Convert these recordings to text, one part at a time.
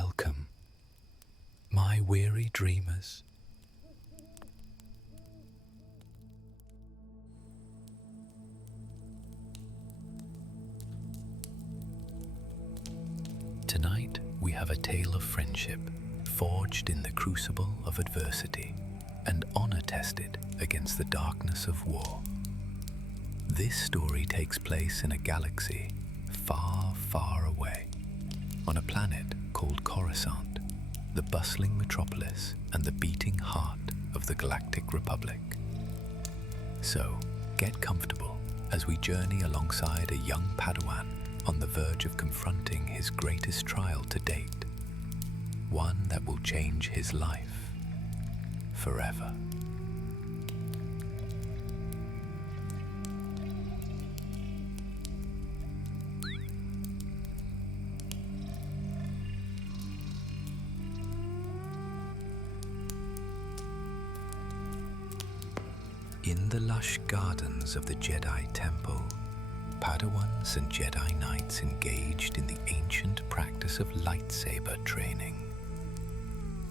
Welcome, my weary dreamers. Tonight we have a tale of friendship, forged in the crucible of adversity and honor-tested against the darkness of war. This story takes place in a galaxy far, far away, on a planet called Coruscant, the bustling metropolis and the beating heart of the Galactic Republic. So, get comfortable as we journey alongside a young padawan on the verge of confronting his greatest trial to date, one that will change his life forever. In the lush gardens of the Jedi Temple, Padawans and Jedi Knights engaged in the ancient practice of lightsaber training.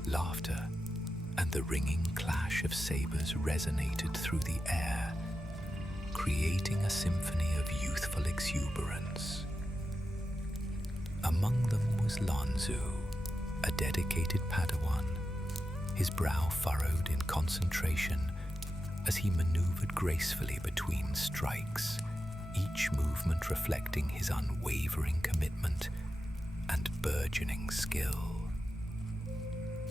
Laughter and the ringing clash of sabers resonated through the air, creating a symphony of youthful exuberance. Among them was Lanzu, a dedicated Padawan, his brow furrowed in concentration as he maneuvered gracefully between strikes, each movement reflecting his unwavering commitment and burgeoning skill.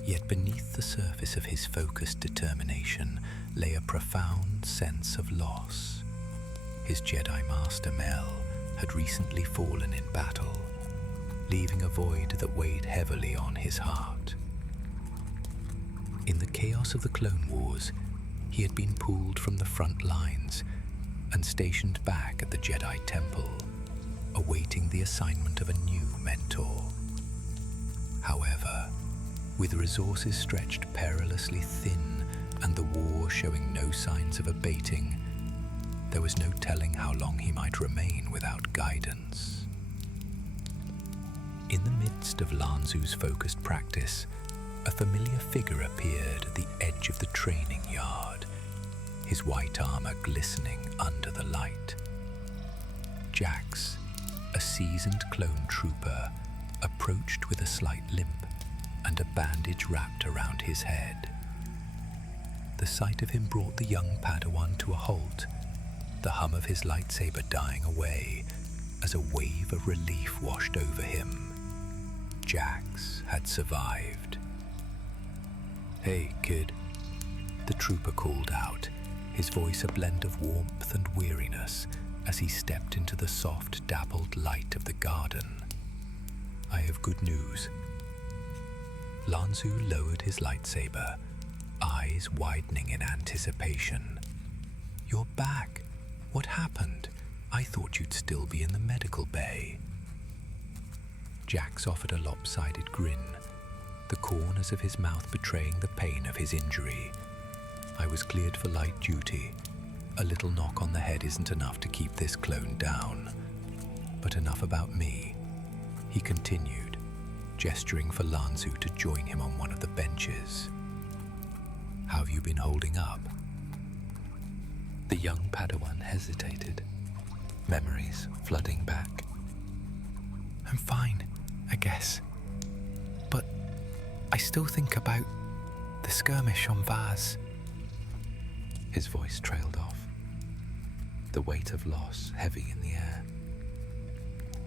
Yet beneath the surface of his focused determination lay a profound sense of loss. His Jedi Master Mel had recently fallen in battle, leaving a void that weighed heavily on his heart. In the chaos of the Clone Wars, he had been pulled from the front lines and stationed back at the Jedi Temple, awaiting the assignment of a new mentor. However, with resources stretched perilously thin and the war showing no signs of abating, there was no telling how long he might remain without guidance. In the midst of Lanzu's focused practice, a familiar figure appeared at the edge of the training yard, his white armor glistening under the light. Jax, a seasoned clone trooper, approached with a slight limp and a bandage wrapped around his head. The sight of him brought the young Padawan to a halt, the hum of his lightsaber dying away as a wave of relief washed over him. Jax had survived. "Hey, kid," the trooper called out, his voice a blend of warmth and weariness as he stepped into the soft, dappled light of the garden. "I have good news." Lanzu lowered his lightsaber, eyes widening in anticipation. "You're back. What happened? I thought you'd still be in the medical bay." Jax offered a lopsided grin, the corners of his mouth betraying the pain of his injury. "I was cleared for light duty. A little knock on the head isn't enough to keep this clone down. But enough about me," he continued, gesturing for Lanzu to join him on one of the benches. "How have you been holding up?" The young Padawan hesitated, memories flooding back. "I'm fine, I guess. But I still think about the skirmish on Vaz." His voice trailed off, the weight of loss heavy in the air.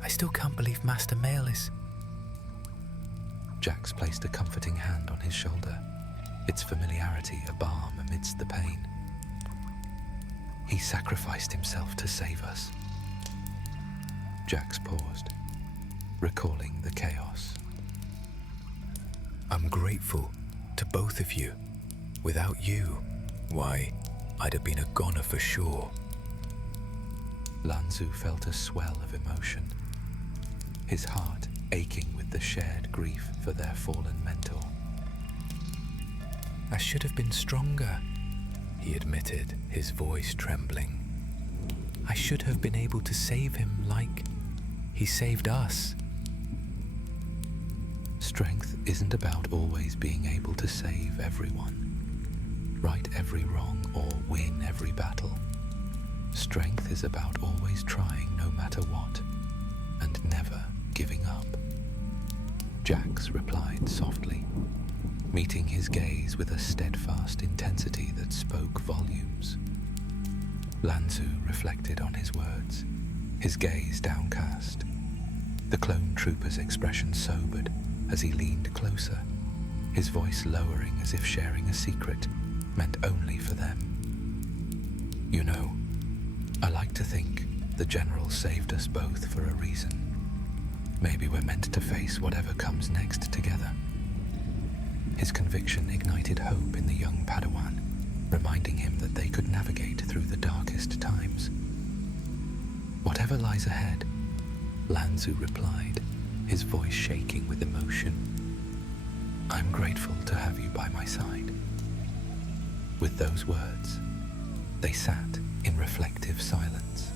"I still can't believe Master Mail is..." Jax placed a comforting hand on his shoulder, its familiarity a balm amidst the pain. "He sacrificed himself to save us." Jax paused, recalling the chaos. "I'm grateful to both of you. Without you, why, I'd have been a goner for sure." Lanzu felt a swell of emotion, his heart aching with the shared grief for their fallen mentor. "I should have been stronger," he admitted, his voice trembling. "I should have been able to save him like he saved us." Strength isn't about always being able to save everyone, right every wrong, or win every battle. Strength is about always trying no matter what, and never giving up. Jax replied softly, meeting his gaze with a steadfast intensity that spoke volumes. Lanzu reflected on his words, his gaze downcast. The clone trooper's expression sobered as he leaned closer, his voice lowering as if sharing a secret meant only for them. You know, I like to think the General saved us both for a reason. Maybe we're meant to face whatever comes next together. His conviction ignited hope in the young Padawan, reminding him that they could navigate through the darkest times. Whatever lies ahead, Lanzu replied, his voice shaking with emotion. I'm grateful to have you by my side. With those words, they sat in reflective silence,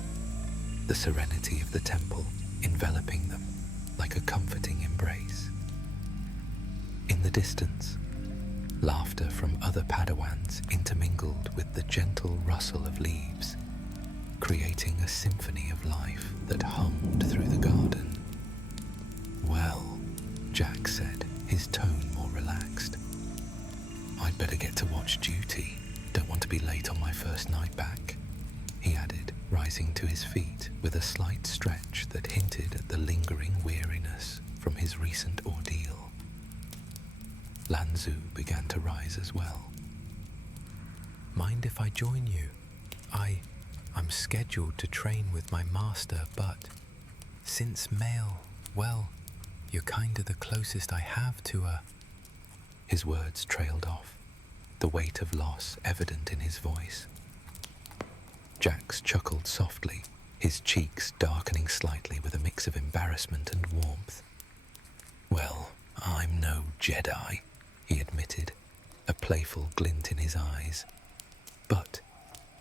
the serenity of the temple enveloping them like a comforting embrace. In the distance, laughter from other Padawans intermingled with the gentle rustle of leaves, creating a symphony of life that hummed through the garden. Well, Jack said, his tone more relaxed. I'd better get to watch duty. Don't want to be late on my first night back, he added, rising to his feet with a slight stretch that hinted at the lingering weariness from his recent ordeal. Lanzu began to rise as well. Mind if I join you? I'm scheduled to train with my master, but since Mail, well, you're kinda the closest I have to a... His words trailed off, the weight of loss evident in his voice. Jax chuckled softly, his cheeks darkening slightly with a mix of embarrassment and warmth. Well, I'm no Jedi, he admitted, a playful glint in his eyes. But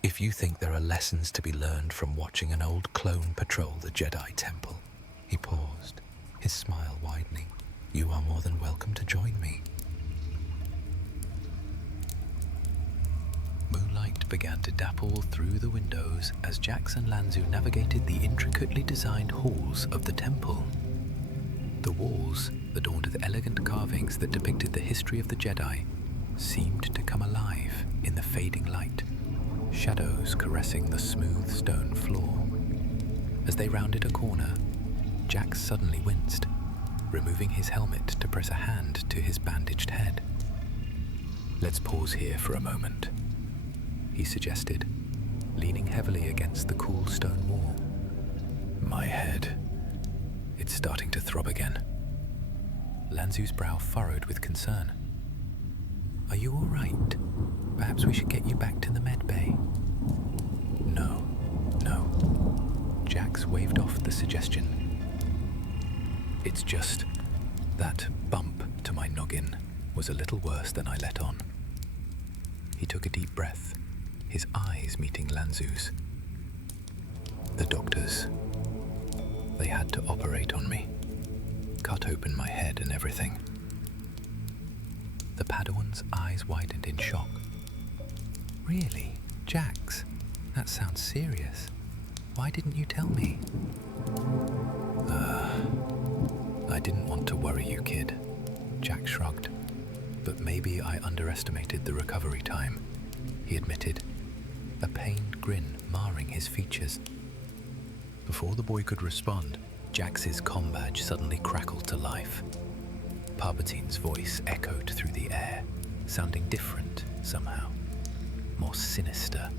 if you think there are lessons to be learned from watching an old clone patrol the Jedi Temple, he paused, his smile widening, you are more than welcome to join me. Moonlight began to dapple through the windows as Jax and Lanzu navigated the intricately designed halls of the temple. The walls, adorned with elegant carvings that depicted the history of the Jedi, seemed to come alive in the fading light, shadows caressing the smooth stone floor. As they rounded a corner, Jax suddenly winced, removing his helmet to press a hand to his bandaged head. Let's pause here for a moment, he suggested, leaning heavily against the cool stone wall. My head, it's starting to throb again. Lanzu's brow furrowed with concern. Are you all right? Perhaps we should get you back to the med bay. No. Jax waved off the suggestion. It's just that bump to my noggin was a little worse than I let on. He took a deep breath, his eyes meeting Lanzu's. The doctors, they had to operate on me, cut open my head and everything. The Padawan's eyes widened in shock. Really? Jax? That sounds serious. Why didn't you tell me? I didn't want to worry you, kid. Jack shrugged. But maybe I underestimated the recovery time, he admitted, a pained grin marring his features. Before the boy could respond, Jax's comm badge suddenly crackled to life. Palpatine's voice echoed through the air, sounding different somehow, more sinister.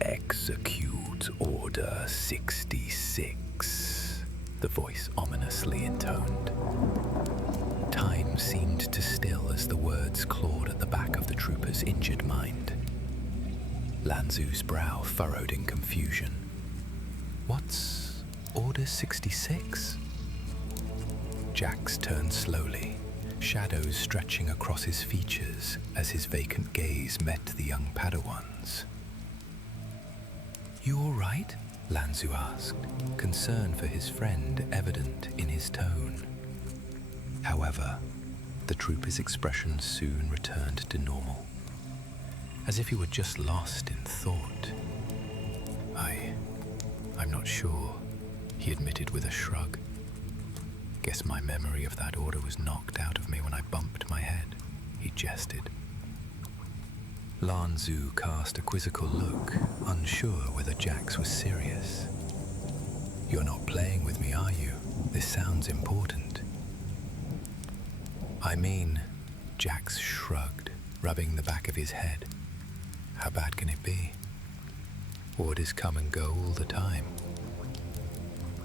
Execute Order 66, the voice ominously intoned. Time seemed to still as the words clawed at the back of the trooper's injured mind. Lanzu's brow furrowed in confusion. What's Order 66? Jax turned slowly, shadows stretching across his features as his vacant gaze met the young Padawans. You all right? Lanzu asked, concern for his friend evident in his tone. However, the trooper's expression soon returned to normal, as if he were just lost in thought. I'm not sure, he admitted with a shrug. Guess my memory of that order was knocked out of me when I bumped my head, he jested. Lanzu cast a quizzical look, unsure whether Jax was serious. You're not playing with me, are you? This sounds important. I mean, Jax shrugged, rubbing the back of his head. How bad can it be? Orders come and go all the time.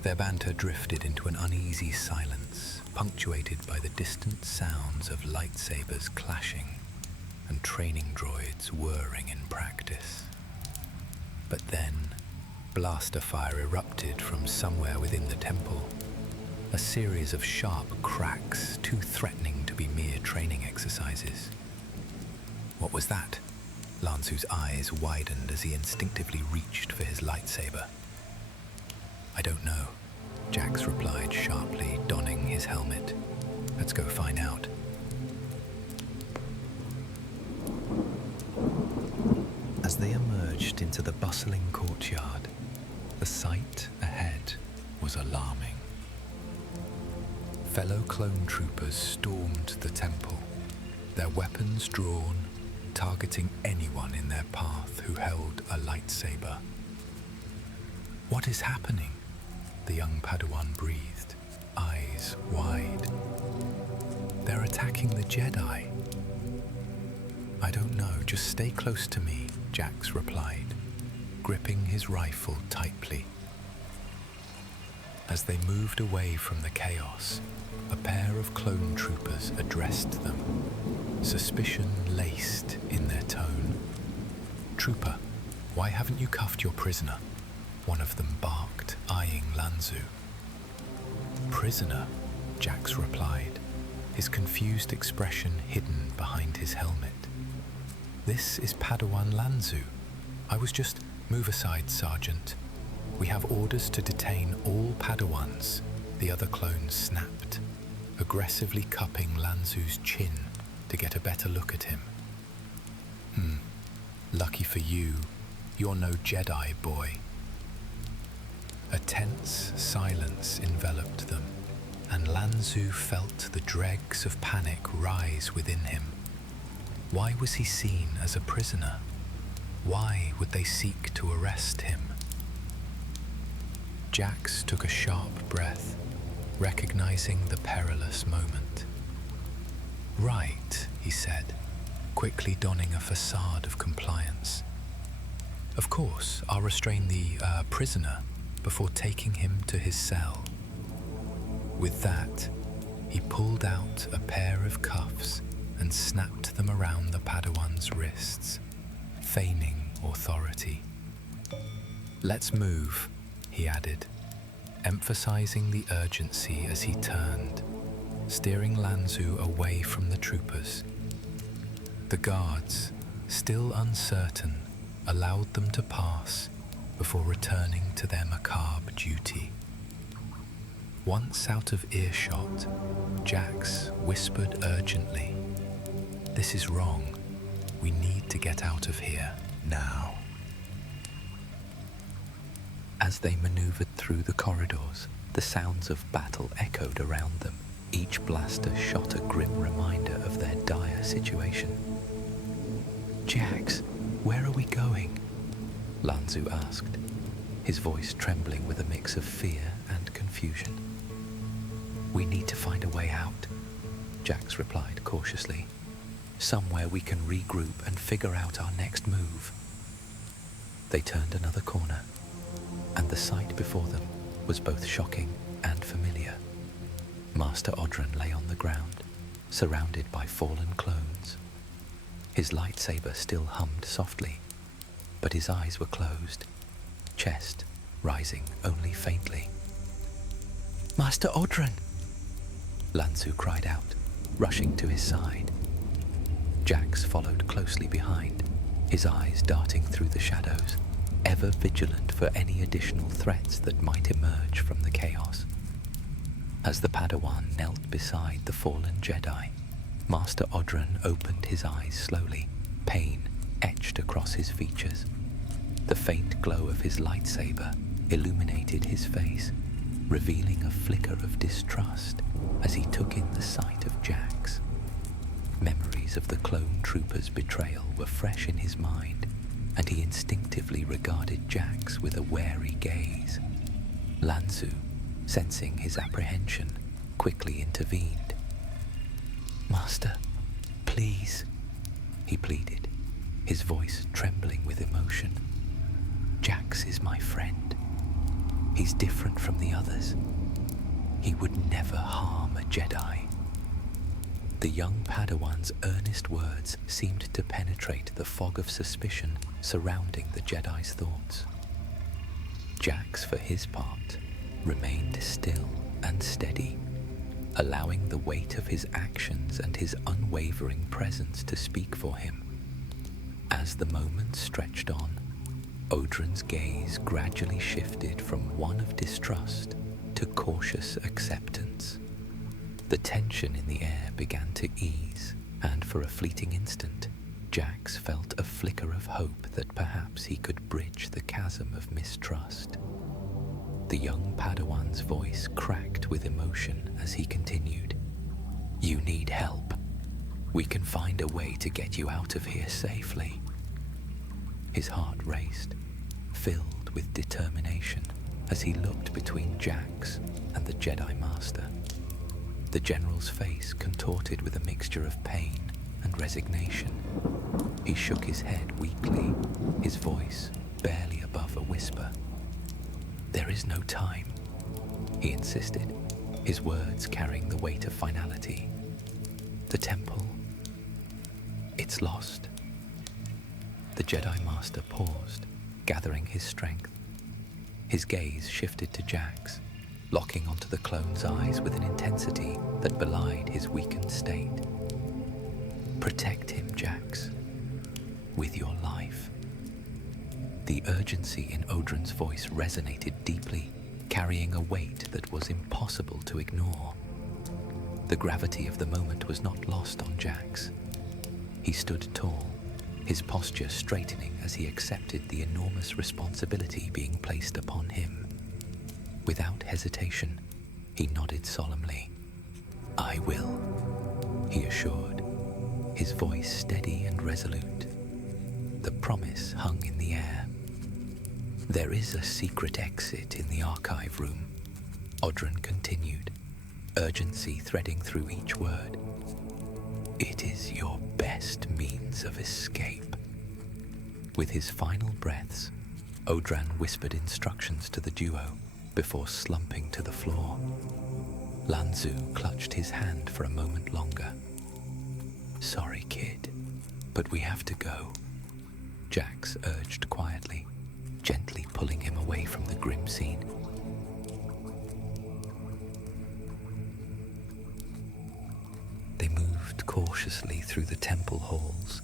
Their banter drifted into an uneasy silence, punctuated by the distant sounds of lightsabers clashing and training droids whirring in practice. But then, blaster fire erupted from somewhere within the temple, a series of sharp cracks too threatening to be mere training exercises. What was that? Lanzu's eyes widened as he instinctively reached for his lightsaber. I don't know, Jax replied sharply, donning his helmet. Let's go find out. As they emerged into the bustling courtyard, the sight ahead was alarming. Fellow clone troopers stormed the temple, their weapons drawn, targeting anyone in their path who held a lightsaber. What is happening? The young Padawan breathed, eyes wide. They're attacking the Jedi. I don't know, just stay close to me, Jax replied, gripping his rifle tightly. As they moved away from the chaos, a pair of clone troopers addressed them, suspicion laced in their tone. Trooper, why haven't you cuffed your prisoner? One of them barked, eyeing Lanzu. Prisoner, Jax replied, his confused expression hidden behind his helmet. This is Padawan Lanzu. I was just... Move aside, Sergeant. We have orders to detain all Padawans, the other clones snapped, aggressively cupping Lanzu's chin to get a better look at him. Lucky for you, you're no Jedi, boy. A tense silence enveloped them, and Lanzu felt the dregs of panic rise within him. Why was he seen as a prisoner? Why would they seek to arrest him? Jax took a sharp breath, recognizing the perilous moment. Right, he said, quickly donning a facade of compliance. Of course, I'll restrain the prisoner before taking him to his cell. With that, he pulled out a pair of cuffs and snapped them around the Padawan's wrists, feigning authority. Let's move, he added, emphasizing the urgency as he turned, steering Lanzu away from the troopers. The guards, still uncertain, allowed them to pass before returning to their macabre duty. Once out of earshot, Jax whispered urgently, "This is wrong. We need to get out of here now." As they maneuvered through the corridors, the sounds of battle echoed around them. Each blaster shot a grim reminder of their dire situation. "Jax, where are we going?" Lanzu asked, his voice trembling with a mix of fear and confusion. "We need to find a way out," Jax replied cautiously. "Somewhere we can regroup and figure out our next move." They turned another corner, and the sight before them was both shocking and familiar. Master Odran lay on the ground, surrounded by fallen clones. His lightsaber still hummed softly, but his eyes were closed, chest rising only faintly. "Master Odran!" Lanzu cried out, rushing to his side. Jax followed closely behind, his eyes darting through the shadows, ever vigilant for any additional threats that might emerge from the chaos. As the padawan knelt beside the fallen Jedi, Master Odran opened his eyes slowly, pain etched across his features. The faint glow of his lightsaber illuminated his face, revealing a flicker of distrust as he took in the sight of Jax. Memories of the clone trooper's betrayal were fresh in his mind, and he instinctively regarded Jax with a wary gaze. Lanzu, sensing his apprehension, quickly intervened. "Master, please," he pleaded, his voice trembling with emotion. "Jax is my friend. He's different from the others. He would never harm a Jedi." The young Padawan's earnest words seemed to penetrate the fog of suspicion surrounding the Jedi's thoughts. Jax, for his part, remained still and steady, allowing the weight of his actions and his unwavering presence to speak for him. As the moments stretched on, Odran's gaze gradually shifted from one of distrust to cautious acceptance. The tension in the air began to ease, and for a fleeting instant, Jax felt a flicker of hope that perhaps he could bridge the chasm of mistrust. The young Padawan's voice cracked with emotion as he continued, "You need help. We can find a way to get you out of here safely." His heart raced, filled with determination, as he looked between Jax and the Jedi Master. The General's face contorted with a mixture of pain and resignation. He shook his head weakly, his voice barely above a whisper. "There is no time," he insisted, his words carrying the weight of finality. "The temple, it's lost." The Jedi Master paused, gathering his strength. His gaze shifted to Jax, locking onto the clone's eyes with an intensity that belied his weakened state. "Protect him, Jax, with your life." The urgency in Odran's voice resonated deeply, carrying a weight that was impossible to ignore. The gravity of the moment was not lost on Jax. He stood tall, his posture straightening as he accepted the enormous responsibility being placed upon him. Without hesitation, he nodded solemnly. "I will," he assured, his voice steady and resolute. The promise hung in the air. "There is a secret exit in the archive room," Odran continued, urgency threading through each word. "It is your best means of escape." With his final breaths, Odran whispered instructions to the duo before slumping to the floor. Lanzu clutched his hand for a moment longer. "Sorry, kid, but we have to go," Jax urged quietly, gently pulling him away from the grim scene. They moved cautiously through the temple halls,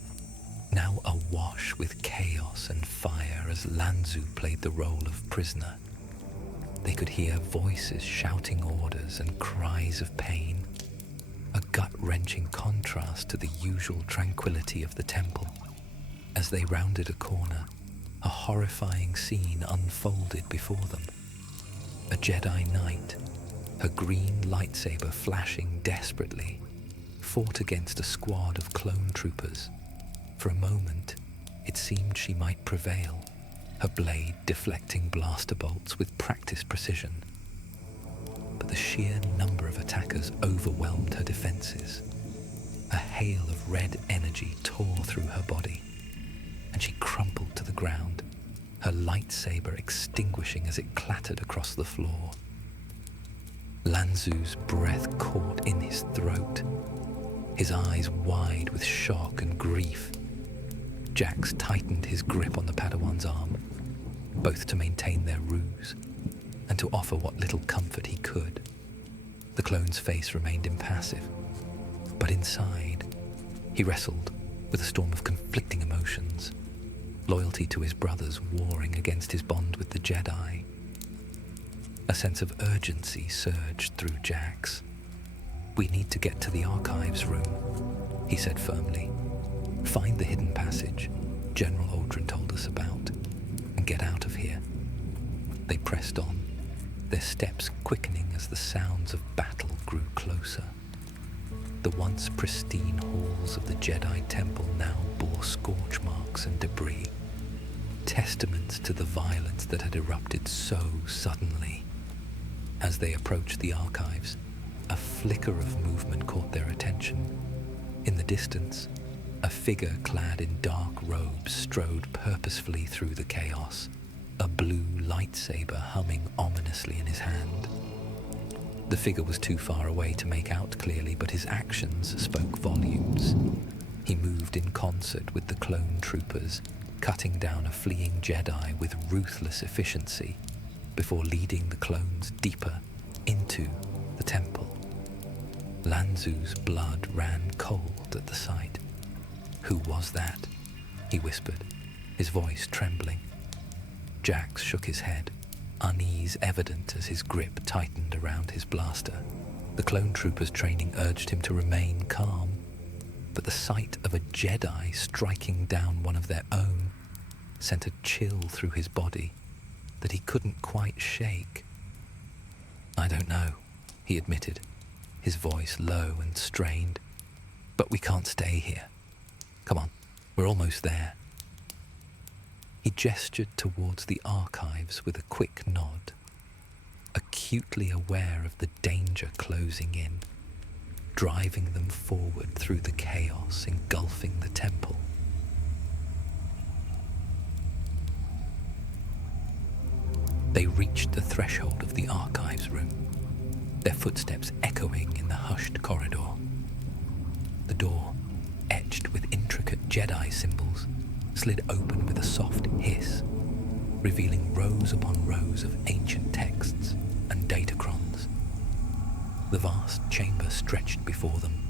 now awash with chaos and fire as Lanzu played the role of prisoner. They could hear voices shouting orders and cries of pain, a gut-wrenching contrast to the usual tranquility of the temple. As they rounded a corner, a horrifying scene unfolded before them. A Jedi Knight, her green lightsaber flashing desperately, fought against a squad of clone troopers. For a moment, it seemed she might prevail, her blade deflecting blaster bolts with practiced precision. But the sheer number of attackers overwhelmed her defenses. A hail of red energy tore through her body, and she crumpled to the ground, her lightsaber extinguishing as it clattered across the floor. Lanzu's breath caught in his throat, his eyes wide with shock and grief. Jax tightened his grip on the Padawan's arm, both to maintain their ruse and to offer what little comfort he could. The clone's face remained impassive, but inside, he wrestled with a storm of conflicting emotions, loyalty to his brothers warring against his bond with the Jedi. A sense of urgency surged through Jax. "We need to get to the archives room," he said firmly. "Find the hidden passage General Aldrin told us about, and get out of here." They pressed on, their steps quickening as the sounds of battle grew closer. The once pristine halls of the Jedi Temple now bore scorch marks and debris, testaments to the violence that had erupted so suddenly. As they approached the archives, a flicker of movement caught their attention. In the distance, a figure clad in dark robes strode purposefully through the chaos, a blue lightsaber humming ominously in his hand. The figure was too far away to make out clearly, but his actions spoke volumes. He moved in concert with the clone troopers, cutting down a fleeing Jedi with ruthless efficiency before leading the clones deeper into the temple. Lanzu's blood ran cold at the sight. "Who was that?" he whispered, his voice trembling. Jax shook his head, unease evident as his grip tightened around his blaster. The clone trooper's training urged him to remain calm, but the sight of a Jedi striking down one of their own sent a chill through his body that he couldn't quite shake. "I don't know," he admitted, his voice low and strained. "But we can't stay here. Come on, we're almost there." He gestured towards the archives with a quick nod, acutely aware of the danger closing in, driving them forward through the chaos engulfing the temple. They reached the threshold of the archives room, their footsteps echoing in the hushed corridor. The door, etched with intricate Jedi symbols, slid open with a soft hiss, revealing rows upon rows of ancient texts and datacrons. The vast chamber stretched before them,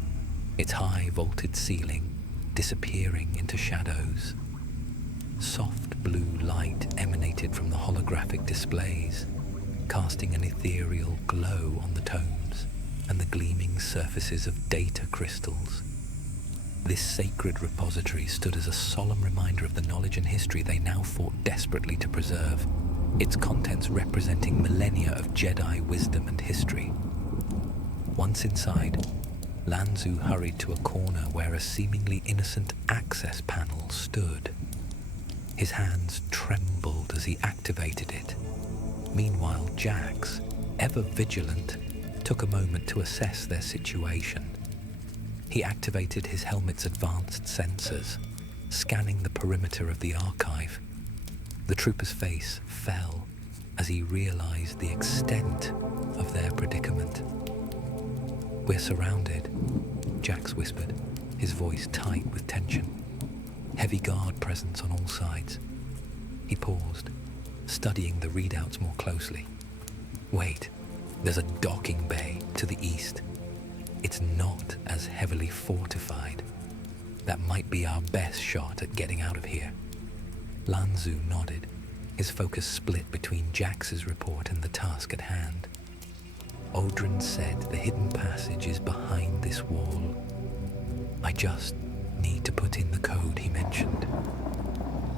its high vaulted ceiling disappearing into shadows. Soft blue light emanated from the holographic displays, casting an ethereal glow on the tomes and the gleaming surfaces of data crystals. This sacred repository stood as a solemn reminder of the knowledge and history they now fought desperately to preserve, its contents representing millennia of Jedi wisdom and history. Once inside, Lanzu hurried to a corner where a seemingly innocent access panel stood. His hands trembled as he activated it. Meanwhile, Jax, ever vigilant, took a moment to assess their situation. He activated his helmet's advanced sensors, scanning the perimeter of the archive. The trooper's face fell as he realized the extent of their predicament. "We're surrounded," Jax whispered, his voice tight with tension. Heavy guard presence on all sides. He paused, studying the readouts more closely. "Wait, there's a docking bay to the east. It's not as heavily fortified. That might be our best shot at getting out of here." Lanzu nodded, his focus split between Jax's report and the task at hand. Aldrin said the hidden passage is behind this wall. "I just need to put in the code he mentioned."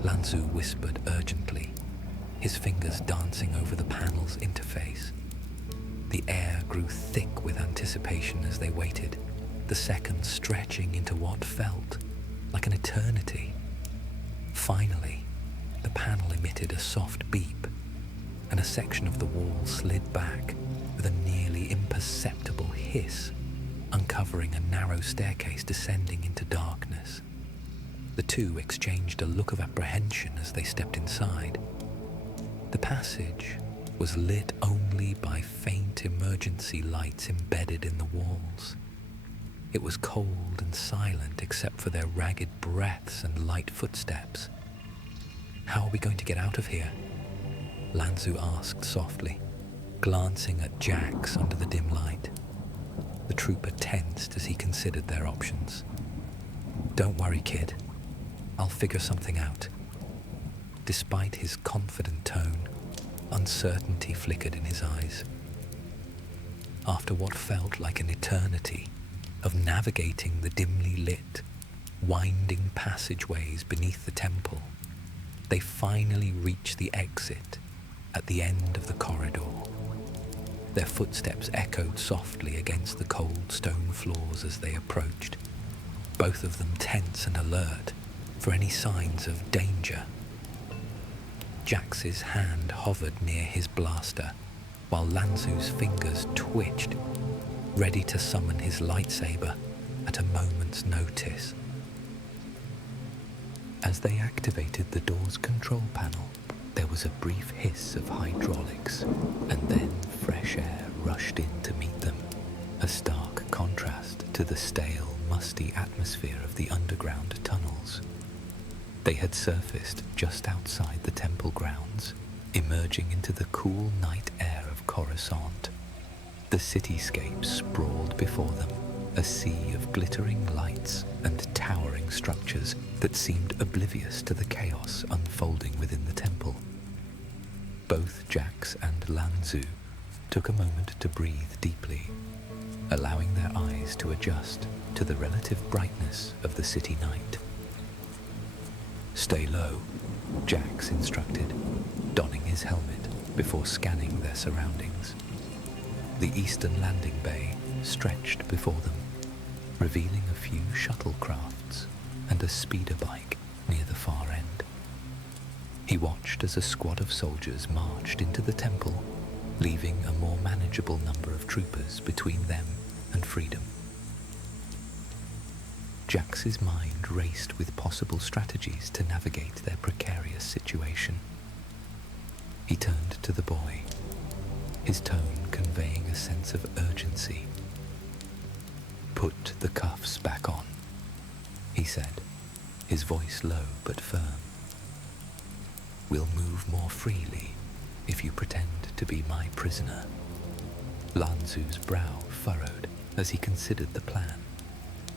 Lanzu whispered urgently, his fingers dancing over the panel's interface. The air grew thick with anticipation as they waited, the seconds stretching into what felt like an eternity. Finally, the panel emitted a soft beep, and a section of the wall slid back with a nearly imperceptible hiss, uncovering a narrow staircase descending into darkness. The two exchanged a look of apprehension as they stepped inside. The passage was lit only by faint emergency lights embedded in the walls. It was cold and silent except for their ragged breaths and light footsteps. "How are we going to get out of here?" Lanzu asked softly, glancing at Jax under the dim light. The trooper tensed as he considered their options. "Don't worry, kid. I'll figure something out." Despite his confident tone, Uncertainty flickered in his eyes. After what felt like an eternity of navigating the dimly lit, winding passageways beneath the temple, they finally reached the exit at the end of the corridor. Their footsteps echoed softly against the cold stone floors as they approached, both of them tense and alert for any signs of danger. Jax's hand hovered near his blaster, while Lanzu's fingers twitched, ready to summon his lightsaber at a moment's notice. As they activated the door's control panel, there was a brief hiss of hydraulics, and then fresh air rushed in to meet them, a stark contrast to the stale, musty atmosphere of the underground tunnels. They had surfaced just outside the temple grounds, emerging into the cool night air of Coruscant. The cityscape sprawled before them, a sea of glittering lights and towering structures that seemed oblivious to the chaos unfolding within the temple. Both Jax and Lanzu took a moment to breathe deeply, allowing their eyes to adjust to the relative brightness of the city night. "Stay low," Jax instructed, donning his helmet before scanning their surroundings. The eastern landing bay stretched before them, revealing a few shuttlecrafts and a speeder bike near the far end. He watched as a squad of soldiers marched into the temple, leaving a more manageable number of troopers between them and freedom. Jax's mind raced with possible strategies to navigate their precarious situation. He turned to the boy, his tone conveying a sense of urgency. "Put the cuffs back on," he said, his voice low but firm. "We'll move more freely if you pretend to be my prisoner." Lanzu's brow furrowed as he considered the plan.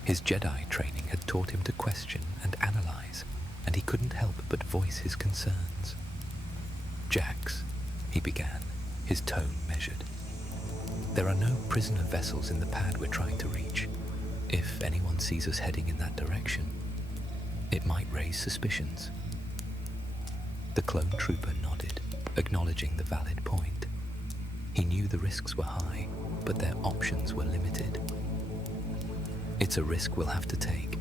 His Jedi training had taught him to question and analyze, and he couldn't help but voice his concerns. "Jax," he began, his tone measured. "There are no prisoner vessels in the pad we're trying to reach. If anyone sees us heading in that direction, it might raise suspicions." The clone trooper nodded, acknowledging the valid point. He knew the risks were high, but their options were limited. "It's a risk we'll have to take,"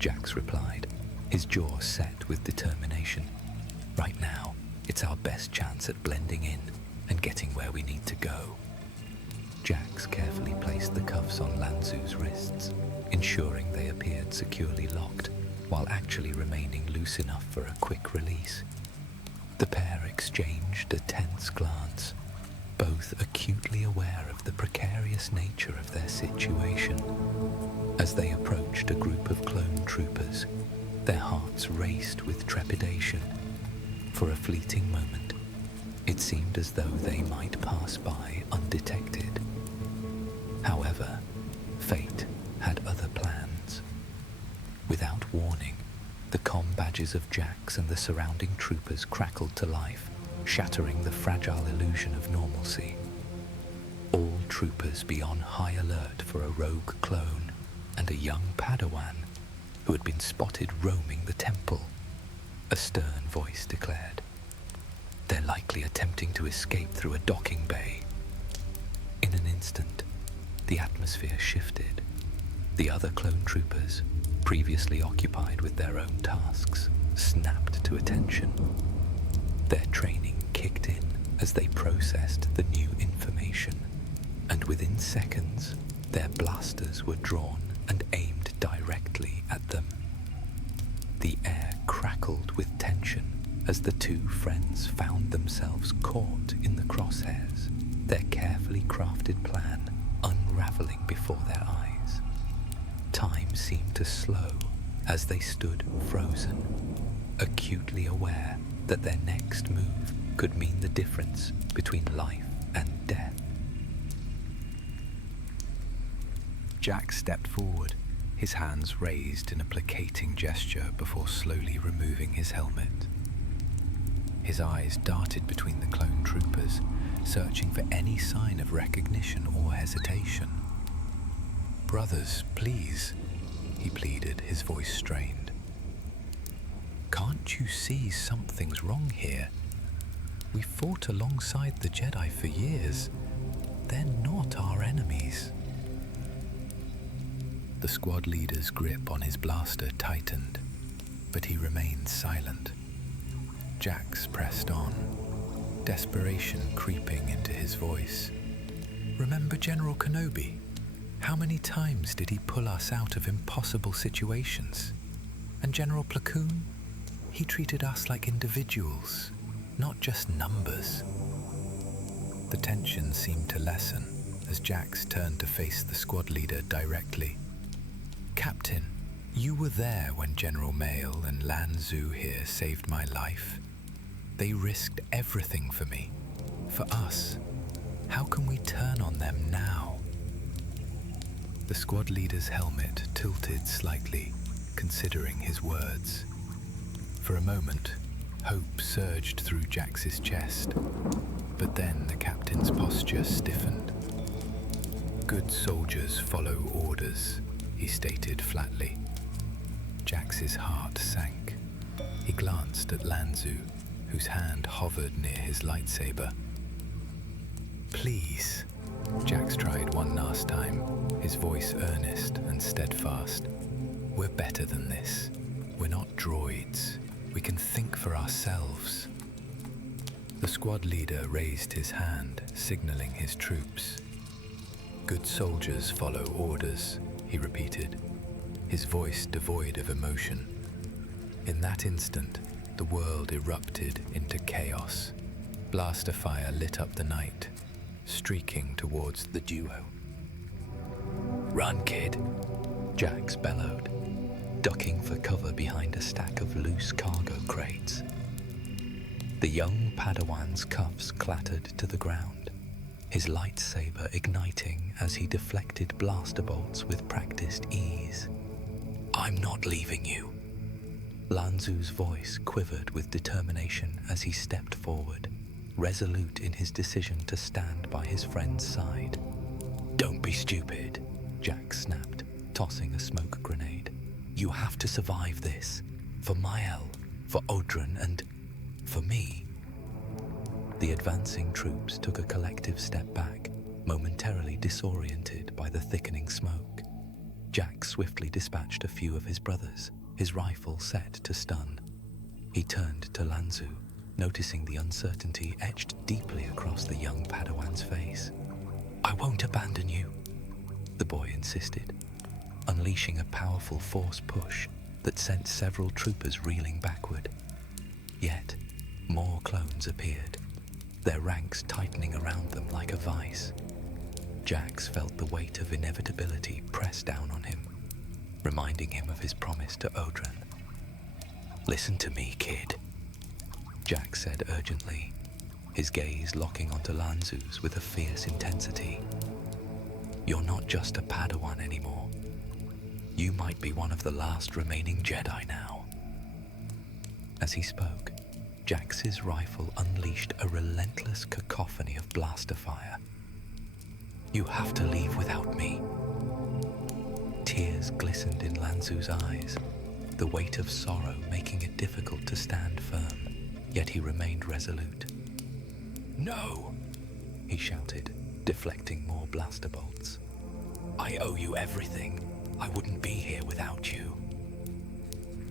Jax replied, his jaw set with determination. "Right now, it's our best chance at blending in and getting where we need to go." Jax carefully placed the cuffs on Lanzu's wrists, ensuring they appeared securely locked, while actually remaining loose enough for a quick release. The pair exchanged a tense glance, both acutely aware of the precarious nature of their situation. As they approached a group of clone troopers, their hearts raced with trepidation. For a fleeting moment, it seemed as though they might pass by undetected. However, fate had other plans. Without warning, the comm badges of Jax and the surrounding troopers crackled to life, shattering the fragile illusion of normalcy. All troopers be on high alert for a rogue clone and a young padawan who had been spotted roaming the temple, a stern voice declared. "They're likely attempting to escape through a docking bay." In an instant, the atmosphere shifted. The other clone troopers, previously occupied with their own tasks, snapped to attention. Their training kicked in as they processed the new information, and within seconds, their blasters were drawn and aimed directly at them. The air crackled with tension as the two friends found themselves caught in the crosshairs, their carefully crafted plan unraveling before their eyes. Time seemed to slow as they stood frozen, acutely aware that their next move could mean the difference between life and death. Jack stepped forward, his hands raised in a placating gesture before slowly removing his helmet. His eyes darted between the clone troopers, searching for any sign of recognition or hesitation. "Brothers, please," he pleaded, his voice strained. "Can't you see something's wrong here? We fought alongside the Jedi for years. They're not our enemies." The squad leader's grip on his blaster tightened, but he remained silent. Jax pressed on, desperation creeping into his voice. "Remember General Kenobi? How many times did he pull us out of impossible situations? And General Plo Koon? He treated us like individuals, not just numbers." The tension seemed to lessen as Jax turned to face the squad leader directly. "Captain, you were there when General Mail and Lan Zu here saved my life. They risked everything for me, for us. How can we turn on them now?" The squad leader's helmet tilted slightly, considering his words. For a moment, hope surged through Jax's chest, but then the captain's posture stiffened. "Good soldiers follow orders," he stated flatly. Jax's heart sank. He glanced at Lan Zu, whose hand hovered near his lightsaber. "Please," Jax tried one last time, his voice earnest and steadfast. "We're better than this. We're not droids. We can think for ourselves." The squad leader raised his hand, signaling his troops. "Good soldiers follow orders," he repeated, his voice devoid of emotion. In that instant, the world erupted into chaos. Blaster fire lit up the night, streaking towards the duo. "Run, kid," Jax bellowed, ducking for cover behind a stack of loose cargo crates. The young Padawan's cuffs clattered to the ground, his lightsaber igniting as he deflected blaster bolts with practiced ease. "I'm not leaving you." Lan Zu's voice quivered with determination as he stepped forward, resolute in his decision to stand by his friend's side. "Don't be stupid," Jax snapped, tossing a smoke grenade. "You have to survive this. For Mael, for Odrin, and for me." The advancing troops took a collective step back, momentarily disoriented by the thickening smoke. Jax swiftly dispatched a few of his brothers, his rifle set to stun. He turned to Lan Zu, noticing the uncertainty etched deeply across the young Padawan's face. "I won't abandon you," the boy insisted, unleashing a powerful force push that sent several troopers reeling backward. Yet, more clones appeared, their ranks tightening around them like a vice. Jax felt the weight of inevitability press down on him, reminding him of his promise to Odrin. "Listen to me, kid," Jax said urgently, his gaze locking onto Lan Zu's with a fierce intensity. "You're not just a Padawan anymore. You might be one of the last remaining Jedi now." As he spoke, Jax's rifle unleashed a relentless cacophony of blaster fire. "You have to leave without me." Tears glistened in Lan Zu's eyes, the weight of sorrow making it difficult to stand firm, yet he remained resolute. "No!" he shouted, deflecting more blaster bolts. "I owe you everything. I wouldn't be here without you."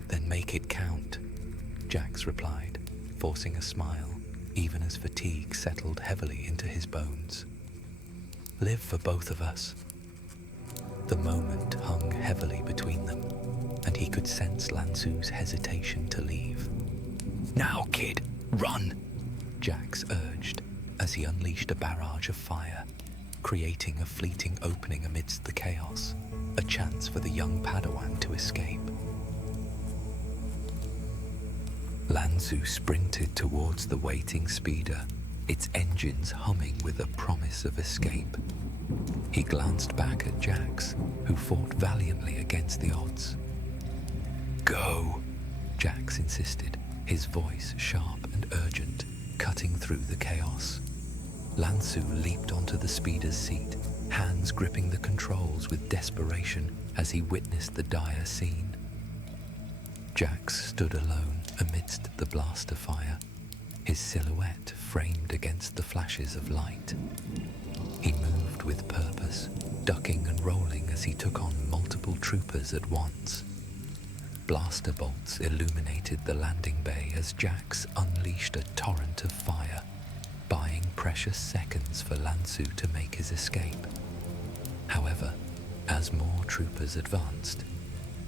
"Then make it count," Jax replied, forcing a smile, even as fatigue settled heavily into his bones. "Live for both of us." The moment hung heavily between them, and he could sense Lan Zu's hesitation to leave. "Now, kid, run!" Jax urged as he unleashed a barrage of fire, creating a fleeting opening amidst the chaos, a chance for the young Padawan to escape. Lan Zu sprinted towards the waiting speeder, its engines humming with a promise of escape. He glanced back at Jax, who fought valiantly against the odds. "Go," Jax insisted, his voice sharp and urgent, cutting through the chaos. Lansu leaped onto the speeder's seat, hands gripping the controls with desperation as he witnessed the dire scene. Jax stood alone amidst the blaster fire, his silhouette framed against the flashes of light. He moved with purpose, ducking and rolling as he took on multiple troopers at once. Blaster bolts illuminated the landing bay as Jax unleashed a torrent of fire, buying precious seconds for Lansu to make his escape. However, as more troopers advanced,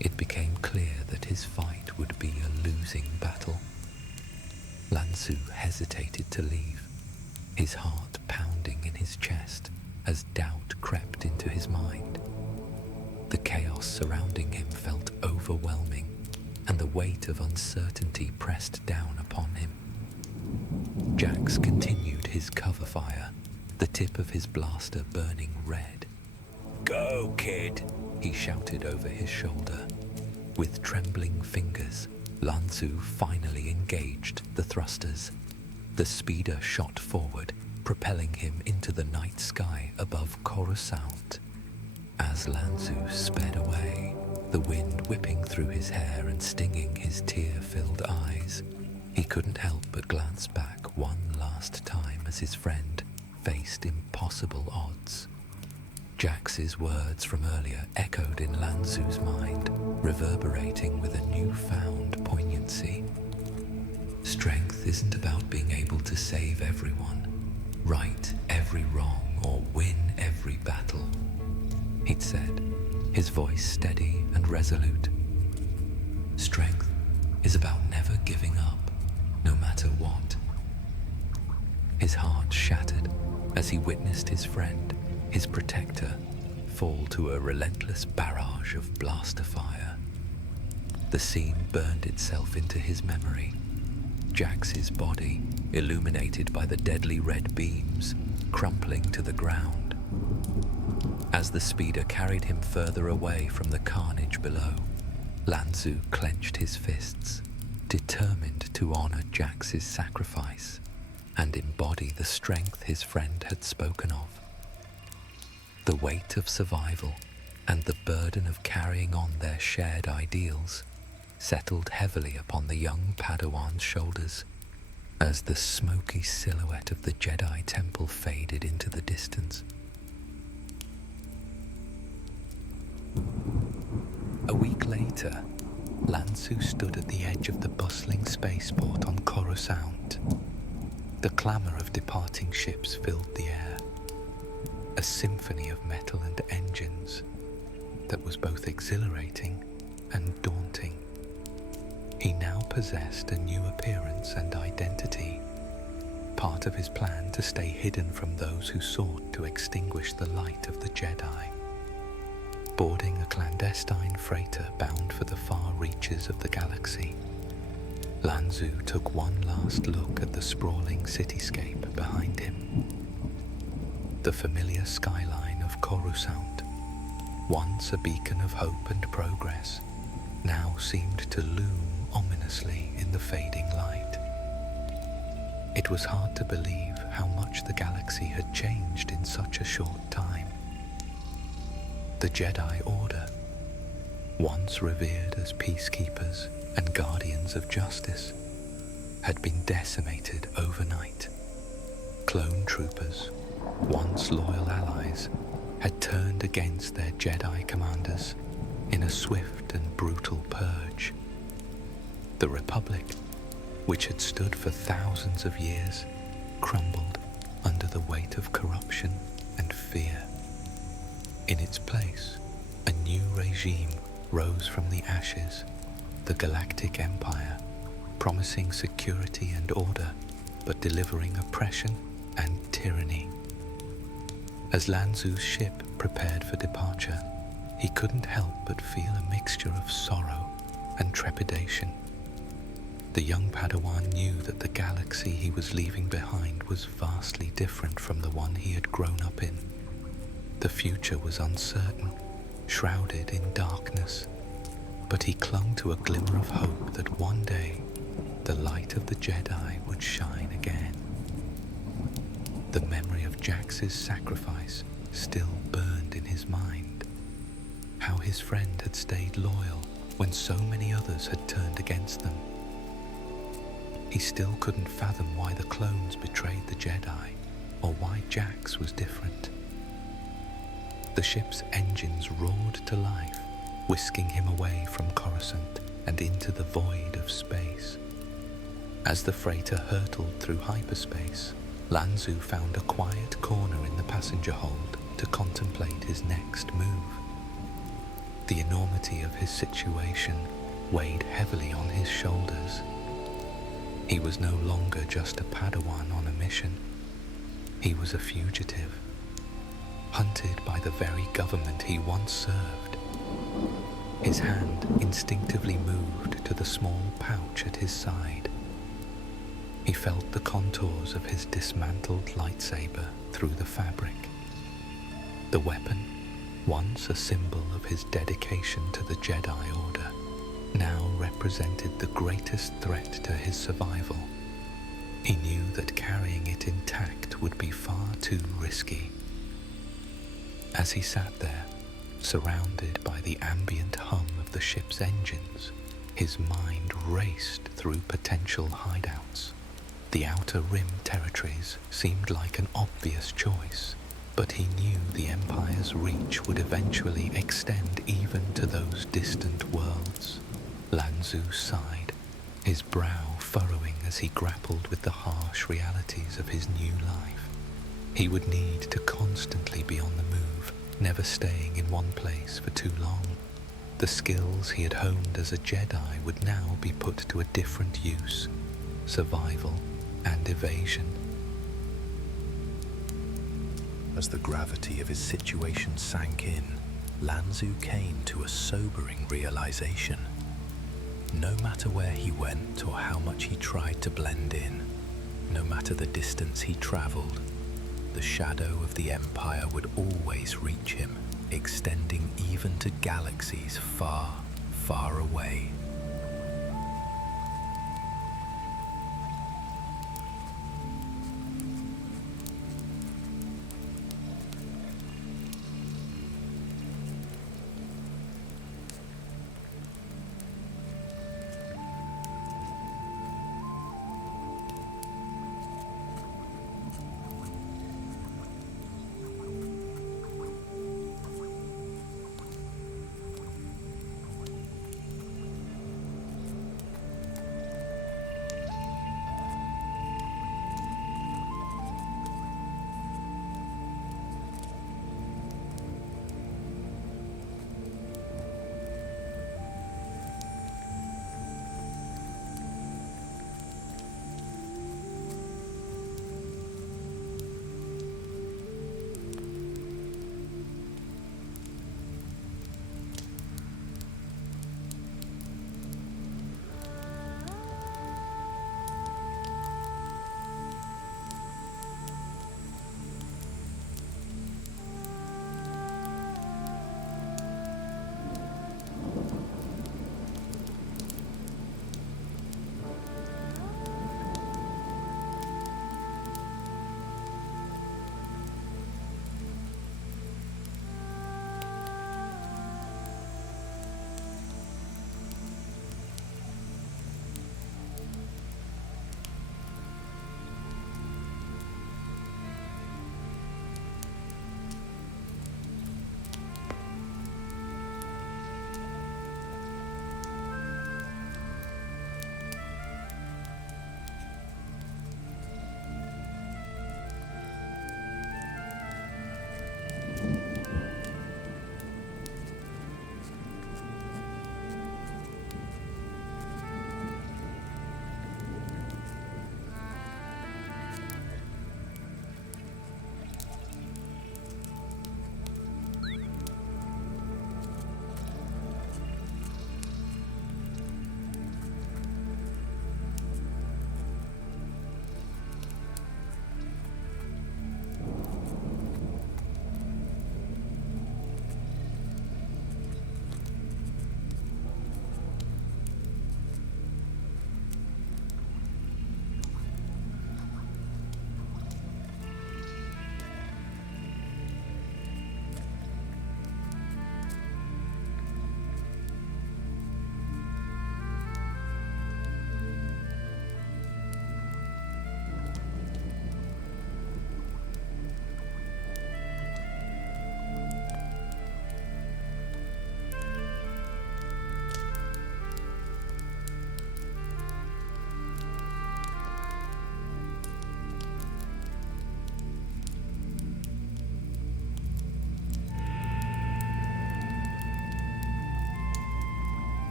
it became clear that his fight would be a losing battle. Lansu hesitated to leave, his heart pounding in his chest as doubt crept into his mind. The chaos surrounding him felt overwhelming, and the weight of uncertainty pressed down upon him. Jax continued his cover fire, the tip of his blaster burning red. "Go, kid!" he shouted over his shoulder. With trembling fingers, Lansu finally engaged the thrusters. The speeder shot forward, propelling him into the night sky above Coruscant. As Lansu sped away, the wind whipping through his hair and stinging his tear-filled eyes, he couldn't help but glance back one last time as his friend faced impossible odds. Jax's words from earlier echoed in Lansu's mind, reverberating with a newfound poignancy. Strength isn't about being able to save everyone, right every wrong, or win every battle, he'd said, his voice steady and resolute. Strength is about never giving up, no matter what. His heart shattered as he witnessed his friend, his protector, fall to a relentless barrage of blaster fire. The scene burned itself into his memory. Jax's body, illuminated by the deadly red beams, crumpling to the ground. As the speeder carried him further away from the carnage below, Lansu clenched his fists, determined to honor Jax's sacrifice and embody the strength his friend had spoken of. The weight of survival and the burden of carrying on their shared ideals settled heavily upon the young padawan's shoulders as the smoky silhouette of the Jedi temple faded into the distance. A week later, Lansu stood at the edge of the bustling spaceport on Coruscant. The clamor of departing ships filled the air, a symphony of metal and engines that was both exhilarating and daunting. He now possessed a new appearance and identity, part of his plan to stay hidden from those who sought to extinguish the light of the Jedi. Boarding a clandestine freighter bound for the far reaches of the galaxy, Lansu took one last look at the sprawling cityscape behind him. The familiar skyline of Coruscant, once a beacon of hope and progress, now seemed to loom ominously in the fading light. It was hard to believe how much the galaxy had changed in such a short time. The Jedi Order, once revered as peacekeepers and guardians of justice, had been decimated overnight. Clone troopers, once loyal allies, had turned against their Jedi commanders in a swift and brutal purge. The Republic, which had stood for thousands of years, crumbled under the weight of corruption and fear. In its place, a new regime rose from the ashes, the Galactic Empire, promising security and order, but delivering oppression and tyranny. As Lansu's ship prepared for departure, he couldn't help but feel a mixture of sorrow and trepidation. The young Padawan knew that the galaxy he was leaving behind was vastly different from the one he had grown up in. The future was uncertain, shrouded in darkness, but he clung to a glimmer of hope that one day the light of the Jedi would shine again. The memory of Jax's sacrifice still burned in his mind. How his friend had stayed loyal when so many others had turned against them. He still couldn't fathom why the clones betrayed the Jedi, or why Jax was different. The ship's engines roared to life, whisking him away from Coruscant and into the void of space. As the freighter hurtled through hyperspace, Lanzu found a quiet corner in the passenger hold to contemplate his next move. The enormity of his situation weighed heavily on his shoulders. He was no longer just a padawan on a mission. He was a fugitive, hunted by the very government he once served. His hand instinctively moved to the small pouch at his side. He felt the contours of his dismantled lightsaber through the fabric. The weapon, once a symbol of his dedication to the Jedi Order, now represented the greatest threat to his survival. He knew that carrying it intact would be far too risky. As he sat there, surrounded by the ambient hum of the ship's engines, his mind raced through potential hideouts. The Outer Rim territories seemed like an obvious choice, but he knew the Empire's reach would eventually extend even to those distant worlds. Lanzu sighed, his brow furrowing as he grappled with the harsh realities of his new life. He would need to constantly be on the move, never staying in one place for too long. The skills he had honed as a Jedi would now be put to a different use: survival and evasion. As the gravity of his situation sank in, Lanzu came to a sobering realization. No matter where he went or how much he tried to blend in, no matter the distance he traveled, the shadow of the Empire would always reach him, extending even to galaxies far, far away.